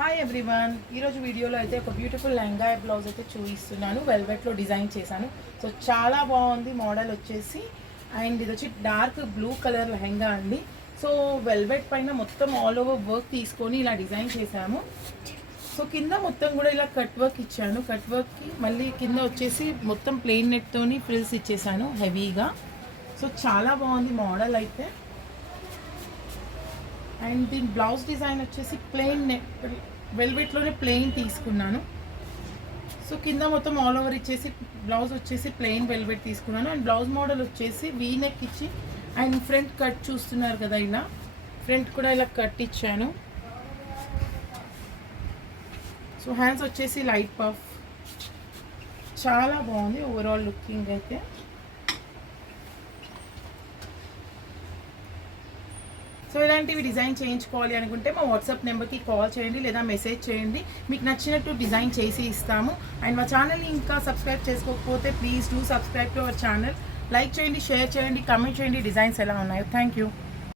Hi everyone, ఈరోజు వీడియోలో అయితే ఒక బ్యూటిఫుల్ లెహంగా బ్లౌజ్ అయితే చూపిస్తున్నాను. వెల్వెట్లో డిజైన్ చేశాను. సో చాలా బాగుంది మోడల్ వచ్చేసి. అండ్ ఇది వచ్చి డార్క్ బ్లూ కలర్ లెహంగా అండి. సో వెల్వెట్ పైన మొత్తం ఆల్ ఓవర్ వర్క్ తీసుకొని ఇలా డిజైన్ చేశాము. సో కింద మొత్తం కూడా ఇలా కట్ వర్క్ ఇచ్చాను. కట్ వర్క్కి మళ్ళీ కింద వచ్చేసి మొత్తం ప్లెయిన్ నెట్తోని ఫ్రిల్స్ ఇచ్చేసాను హెవీగా. సో చాలా బాగుంది మోడల్ అయితే. అండ్ దీని బ్లౌజ్ డిజైన్ వచ్చేసి ప్లెయిన్ వెల్వెట్లోనే ప్లెయిన్ తీసుకున్నాను. సో కింద మొత్తం ఆల్ ఓవర్ ఇచ్చేసి బ్లౌజ్ వచ్చేసి ప్లెయిన్ వెల్వెట్ తీసుకున్నాను. అండ్ బ్లౌజ్ మోడల్ వచ్చేసి వీ నెక్ ఇచ్చి అండ్ ఫ్రంట్ కట్ చూస్తున్నారు కదా, ఇలా ఫ్రంట్ కూడా ఇలా కట్ ఇచ్చాను. సో హ్యాండ్స్ వచ్చేసి లైట్ పఫ్. చాలా బాగుంది ఓవరాల్ లుకింగ్ అయితే. సో ఇలాంటివి డిజైన్ చేయించుకోవాలి అనుకుంటే మా వాట్సాప్ నెంబర్కి కాల్ చేయండి లేదా మెసేజ్ చేయండి. మీకు నచ్చినట్టు డిజైన్ చేసి ఇస్తాము. అండ్ మా ఛానల్ని ఇంకా సబ్స్క్రైబ్ చేసుకోకపోతే please do subscribe to our channel. Like చేయండి, షేర్ చేయండి, కామెంట్ చేయండి డిజైన్స్ ఎలా ఉన్నాయో. Thank you.